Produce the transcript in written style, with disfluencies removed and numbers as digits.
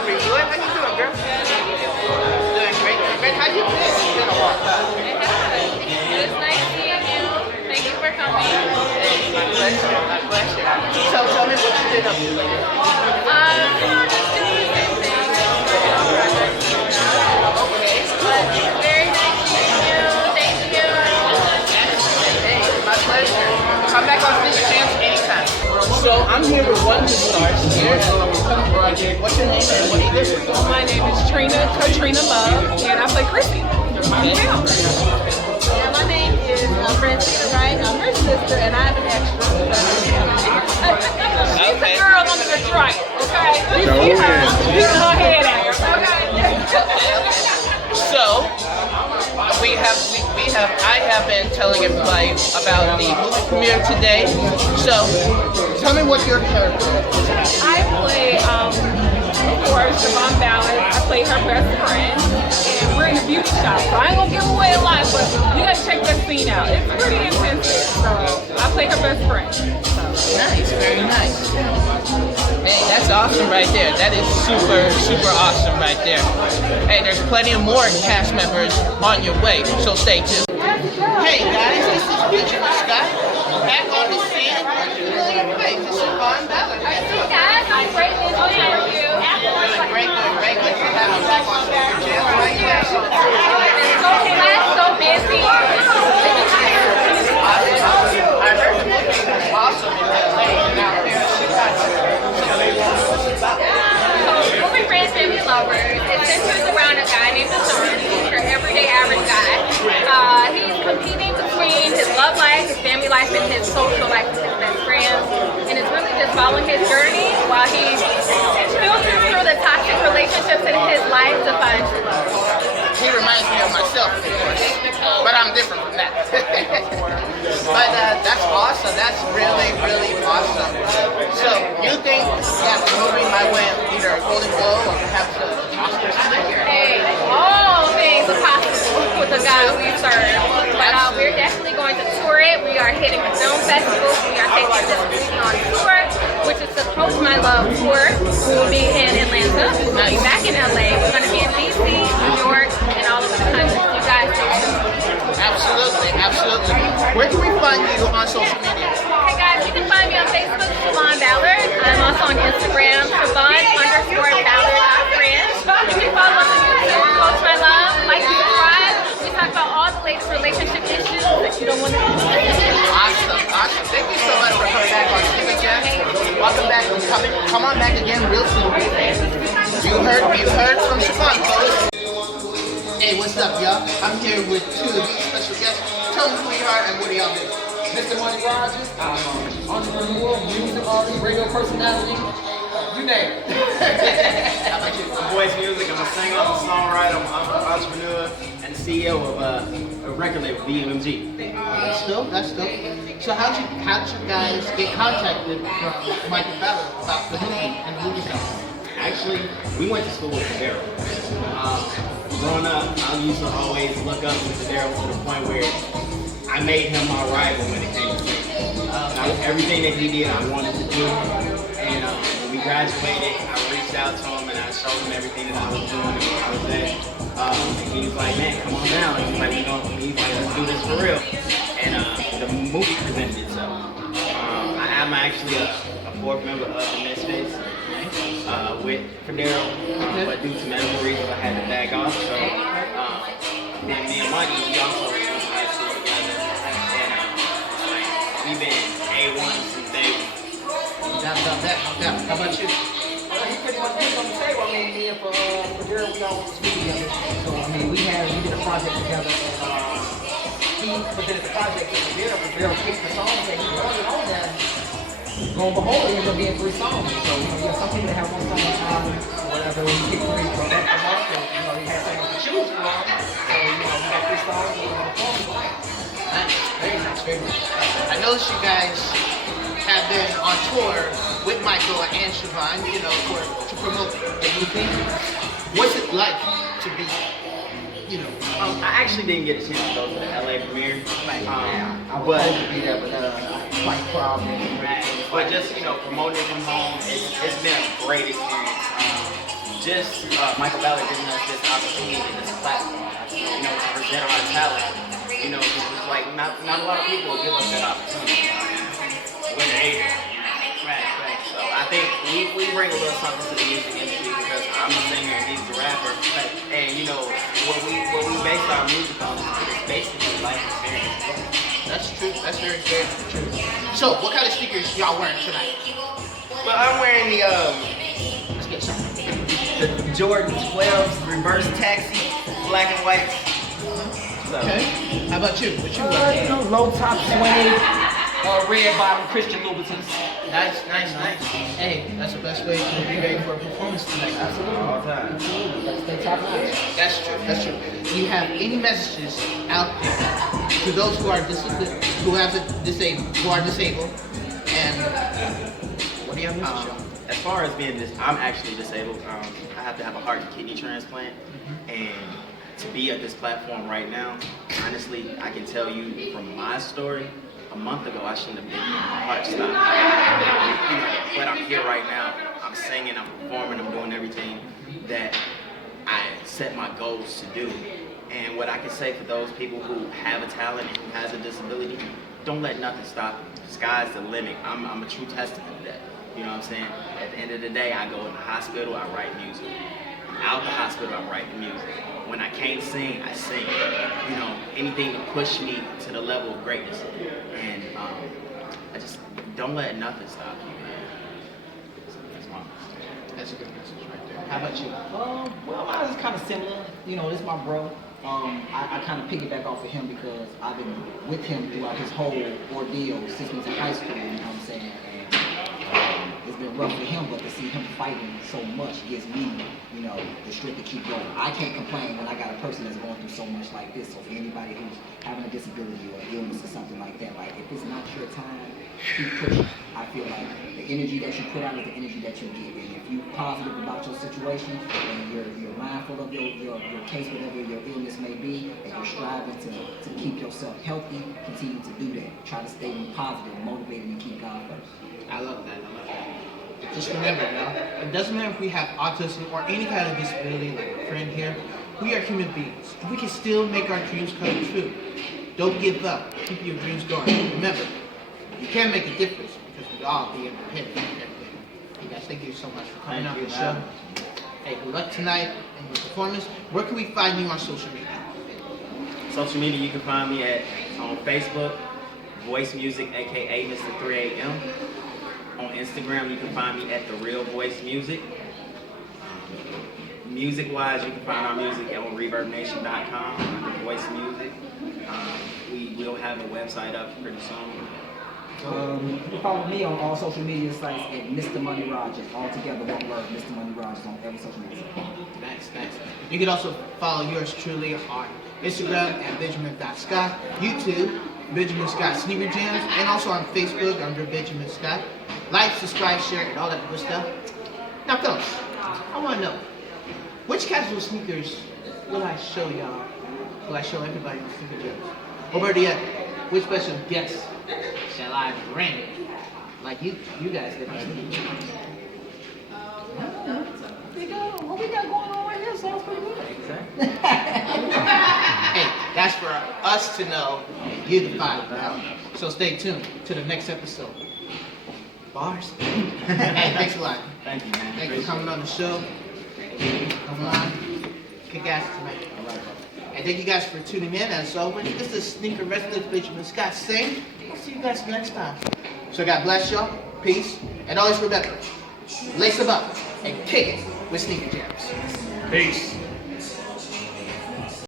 hungry. What? How you doing, girl? Doing great, doing great. How you been? It's been a while. It's nice seeing you. Thank you for coming. Hey, my pleasure, my pleasure. So tell me what you been up to lately. Just doing the same thing. Working on projects. Okay. But very nice meeting you. Thank you. Hey, my pleasure. Come back on this Jamz anytime. So I'm here with one who starts here at the project. What's your name and what do you do? My name is Katrina Love, and I play Chrissy. Okay. Yeah, my name is Francina Wright. I'm her sister, and I'm an extra. She's the girl under the drink, okay? You see her, you can go ahead at her, okay? So I have been telling everybody about the movie premiere today. So tell me what your character is. I play, of course, Siobhan Ballard. I play her best friend, and we're in a beauty shop. So I ain't gonna give away a lot, but you gotta check that scene out. It's pretty intensive. So I play her best friend. Nice, very nice. Hey, that's awesome right there. That is super, super awesome right there. Hey, there's plenty of more cast members on your way, so stay tuned. Hey guys, this is Feature Scott, back on the scene. Hey, this is Siobhan Ballard. How you doing? Guys, I'm great. How are you? Doing great, doing great. Good to have you back on Feature Jamz. How you guys? So busy. I heard the movie was awesome in LA and out there in Chicago. So, movie Friends, Family Lovers. It centers around a guy named Jamz. He's your everyday average guy. He's competing between his love life, his family life, and his social life with his best friends. And it's really just following his journey while he filters through the toxic relationships in his life to find true love. He reminds me of myself, of course, but I'm different from that. But that's awesome. That's really, really awesome. So you think that the movie might win either a Golden Globe or perhaps an Oscar this year? Hey, all things are possible with the guy we serve. But we're definitely going to tour it. We are hitting the film festivals. We are taking this movie on tour, which is the Coach My Love tour. We will be in Atlanta. We will be back in LA. We're going to be in DC, New York, and all over the country. You guys stay tuned. Absolutely, absolutely. Where can we find you on social media? Hey guys, you can find me on Facebook, Siobhan Ballard. I'm also on Instagram, Siobhan_Ballard.friends. You can follow us on YouTube, Coach My Love, like and subscribe. We talk about all the latest relationship issues that you don't want to miss. Awesome, awesome. Thank you so much for coming back on Feature Jamz. Welcome back. Come on back again real soon. You heard from Siobhan, folks. Hey, what's up, y'all? I'm here with two of these special guests. Tell me who you are and what do y'all do? Mr. Money Rogers, entrepreneur, music artist, radio personality, you name it. How about you? Voice music, I'm a singer, I'm a songwriter, I'm an entrepreneur, and CEO of a record label, BMG. That's dope, that's dope. So how'd you guys get contacted from Michael Ballard about the movie and the movie stuff? Actually, we went to school with Federo. Growing up, I used to always look up to Federo to the point where I made him my rival when it came to singing. Everything that he did, I wanted to do. And when we graduated, I reached out to him and I showed him everything that I was doing and where I was at. And he was like, man, come on down. And he's like, let's do this for real. And the movie presented itself. I'm actually a fourth member of the Misfits. With Federo, but due to medical reasons I had to back off, so then me and Money, we also went to high school together, and we've been A1 since day one. How about you? He pretty much put on the table. I mean, me and Federo, we all went to school together. So, I mean, we did a project together. He presented the project to Federo picked the songs that he wanted on there. Lo and behold, it ended up being 3 songs. So, some people that have one song on the album, whatever, when you pick 3 from that month, and, he had things to choose from. So, we got 3 songs and we're going to perform. Nice, very nice, very nice. I noticed you guys have been on tour with Michael and Siobhan, to promote the movie. What's it like to be, I actually didn't get a chance to go to the LA premiere. I was supposed to be there, but quite problem. But just promoting it from home, it's been a great experience. just Michael Ballard giving us this opportunity, this platform, you know, to present our talent. You know, it's like not a lot of people give us that opportunity when they're able. Right. So I think we bring a little something to the music industry because I'm a singer and he's a rapper. And you know, what we base our music on is basically life experience. That's true. That's very, very true. So, what kind of sneakers y'all wearing tonight? Well, I'm wearing the Let's get some. the Jordan 12s reverse taxi, black and white. So, Okay. How about you? What you You wearing? know, low top suede, red bottom Christian Louboutins. Nice. Hey, that's the best way to be ready for a performance tonight. all the time. Let's stay top notch. That's true. Do you have any messages out there to those who are disabled, who are disabled, and what do you have to show? As far as being I'm actually disabled. I have to have a heart and kidney transplant, and to be at this platform right now, honestly, I can tell you from my story. A month ago, I shouldn't have been here. My heart stopped. You know, but I'm here right now. I'm singing, I'm performing, I'm doing everything that I set my goals to do. And what I can say for those people who have a talent and who has a disability, don't let nothing stop you. Sky's the limit. I'm a true testament to that. You know what I'm saying? At the end of the day, I go in the hospital, I write music. Out the hospital, I write the music. When I can't sing, I sing. You know, anything to push me to the level of greatness. And I just don't let nothing stop you, man. That's my message. That's a good message right there. How about you? Well, mine is kind of similar. You know, this is my bro. I kind of piggyback off of him because I've been with him throughout his whole ordeal since we was in high school. You know what I'm saying? And it's been rough for him, but to see him fighting so much gives me, you know, the strength to keep going. I can't complain when I got a person that's going through so much like this. So for anybody who's having a disability or illness or something like that, like if it's not your time, keep pushing. I feel like the energy that you put out is the energy that you get. And if you're positive about your situation and you're mindful of your case, whatever your illness may be, and you're striving to keep yourself healthy, continue to do that. Try to stay positive, motivated, and keep God first. I love that. Just remember, y'all, it doesn't matter if we have autism or any kind of disability like a friend here. We are human beings. We can still make our dreams come true. Don't give up. Keep your dreams going. Remember, you can make a difference because we all be independent. Hey guys, thank you so much for coming on the show. Hey, good luck tonight in your performance. Where can we find you on social media? Social media, you can find me on Facebook, Voice Music, aka Mr. 3AM. On Instagram, you can find me at The Real Voice Music. Music-wise, you can find our music on ReverbNation.com under Voice Music. We will have a website up pretty soon. You can follow me on all social media sites at Mr. Money Rogers. All together, one word, Mr. Money Rogers on every social media site. Nice. You can also follow yours truly on Instagram at Benjamin.Scott, YouTube, Benjamin Scott Sneaker Jamz, and also on Facebook under Benjamin Scott. Like, subscribe, share, and all that good stuff. Now, fellas, I want to know, which casual sneakers will I show y'all? Will I show everybody on Sneaker Jamz? Or better yet, which special guests shall I bring? Like you guys did on Sneaker Jamz. What we got going on right here sounds pretty good. Exactly. Hey, that's for us to know, you to find out. So stay tuned to the next episode. Bars. Hey, thanks a lot. Thank you, man. Thanks for coming on the show. Come on. Kick ass tonight. And thank you guys for tuning in. As always, this is Sneaker Resident Benjamin Scott saying, I'll see you guys next time. So God bless y'all. Peace. And always remember, lace them up and kick it with Sneaker Jamz. Peace.